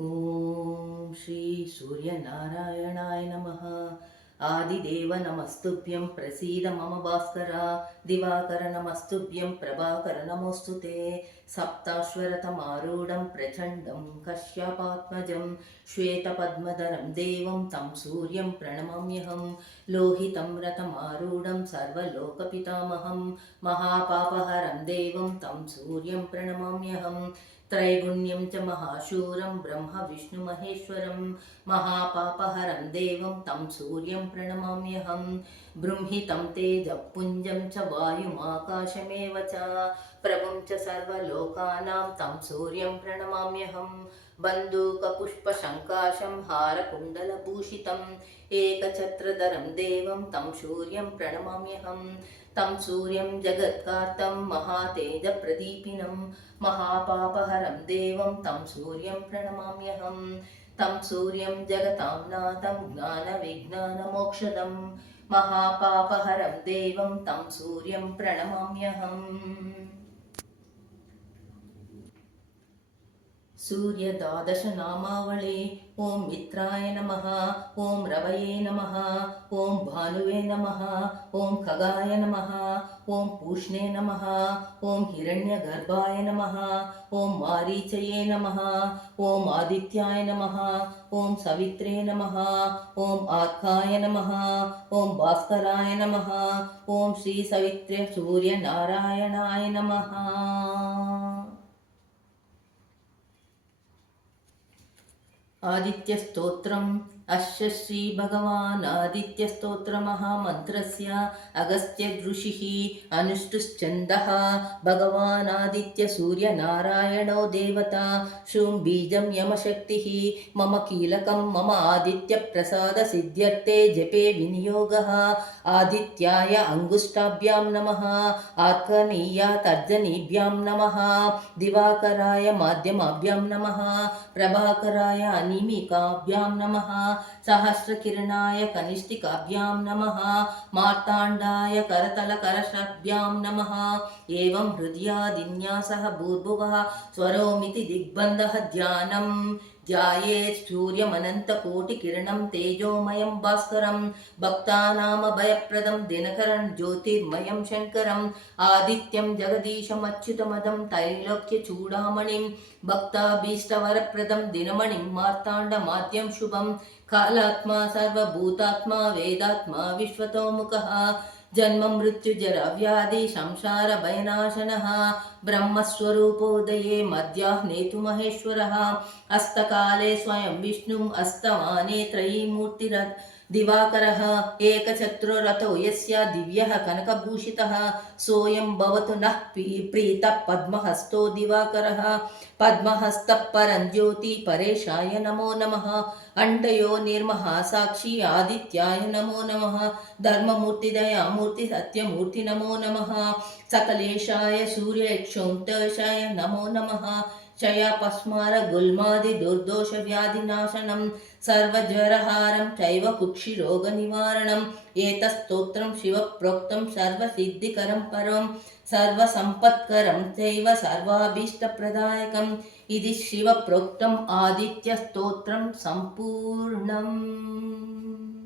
ಓಂ ಶ್ರೀ ಸೂರ್ಯನಾರಾಯಣಾಯ ನಮಃ. ಆದಿದೇವ ನಮಸ್ತುಭ್ಯಂ ಪ್ರಸೀದ ಮಮ ಭಾಸ್ಕರ. ದಿವಾಕರ ನಮಸ್ತುಭ್ಯಂ ಪ್ರಭಾಕರ ನಮೋಸ್ತುತೆ. ಸಪ್ತಾಶ್ವರತಮಾರೂಢಂ ಪ್ರಚಂಡಂ ಕಶ್ಯಪಾತ್ಮಜಂ ಶ್ವೇತಪದ್ಮಧರಂ ದೇವಂ तं ಸೂರ್ಯಂ ಪ್ರಣಮಾಮ್ಯಹಂ. ಲೋಹಿತಂ ರಥಮಾರೂಢಂ ಸರ್ವಲೋಕಪಿತಾಮಹಂ ಮಹಾಪಾಪಹರಂ ದೇವಂ तं ಸೂರ್ಯಂ ಪ್ರಣಮಾಮ್ಯಹಂ. त्रैगुण्यं च महाशूरं ब्रह्म विष्णु महेश्वरं महापापहरं देवं तं सूर्यं प्रणमाम्यहं. बृंहितं तेजःपुञ्जं च वायुमाकाशमेव च प्रभुं च सर्वलोकानां तं सूर्यं प्रणमाम्यहं. बन्दूकपुष्पशङ्काशं हारकुण्डलभूषितम् एकछत्रधरं देवं तं सूर्यं प्रणमाम्यहं. तं सूर्यं जगत्कार्तं महातेजप्रदीपिनं महापापहरं देवं तं सूर्यं प्रणमाम्यहं. तं सूर्यं जगतां नाथं ज्ञानविज्ञानमोक्षदं महापापहरं देवं तं सूर्यं प्रणमाम्यहम्. सूर्य द्वादश नामावली. ओं मित्राय नमः, ओं रवये नमः, ओं भानुवे नमः, ओं खगाय नमः, ओं पूष्णे नमः, ओं हिरण्यगर्भाय नमः, ओं मारीचये नमः, ओं आदित्याय नमः, ओं सवित्रे नमः, ओं आर्काय नमः, ओं भास्कराय नमः, ओं श्री सवित्रे सूर्यनारायणाय नमः. आदित्यस्तोत्रम्. अस्य श्री भगवान् आदित्यस्तोत्र महामन्त्रस्य अगस्त्य ऋषिः अनुष्टुश्छन्दः. भगवान् आदित्य सूर्यनारायणो देवता. शूं बीजं यमशक्तिः. मम कीलकं मम आदित्य प्रसाद सिद्ध्यर्थे जपे विनियोगः. आदित्याय अंगुष्ठाभ्यां नमः. आर्कनीया तर्जनीभ्यां नमः. दिवाकराय माध्यमाभ्यां नमः. प्रभाकराय अनिमिकाभ्यां नमः. सहस्रकिरणाय कनिष्ठिकाभ्यां नमः. मार्ताण्डाय करतलकरशाभ्यां नमः. एवं हृदयादिन्यासः भूर्भुवः स्वरोमिति दिग्बन्धः ध्यानम्. ध्यायेत् सूर्यमनन्तकोटिकिरणं तेजोमयं भास्करं. भक्तानामभयप्रदं दिनकरं ज्योतिर्मयं शङ्करम्. आदित्यं जगदीशमच्युतमदं त्रैलोक्यचूडामणिं. भक्ताभीष्टवरप्रदं दिनमणिं मार्ताण्डमाद्यं शुभं. कालात्मा सर्वभूतात्मा वेदात्मा विश्वतोमुखः. जन्म मृत्यु जरा व्याधि संसार भयनाशनः. ब्रह्मस्वरूपोदये मध्याह्ने तु महेश्वरः. अस्तकाले स्वयं विष्णुम् अस्तमाने त्रयीमूर्तिरत् दिवाकरः. एकचत्रुरथो यस्य दिव्यः कनकभूषितः. सोऽयं भवतु नः प्रीतः पद्महस्तो दिवाकरः. पद्महस्तः परञ्ज्योति परेशाय नमो नमः. अण्टयो निर्महासाक्षी आदित्याय नमो नमः. धर्ममूर्ति दयामूर्ति सत्यमूर्ति नमो नमः. सकलेशाय सूर्यक्षोन्तशाय नमो नमः. क्षयपस्मार गुल्मादि दुर्दोष व्याधिनाशनं सर्वज्वरहारं चैव कुक्षिरोगनिवारणम्. एतस्तोत्रं शिवप्रोक्तं सर्वसिद्धिकरं परं सर्वसम्पत्करं चैव सर्वाभीष्टप्रदायकम्. इति शिवप्रोक्तम् आदित्यस्तोत्रं सम्पूर्णम्.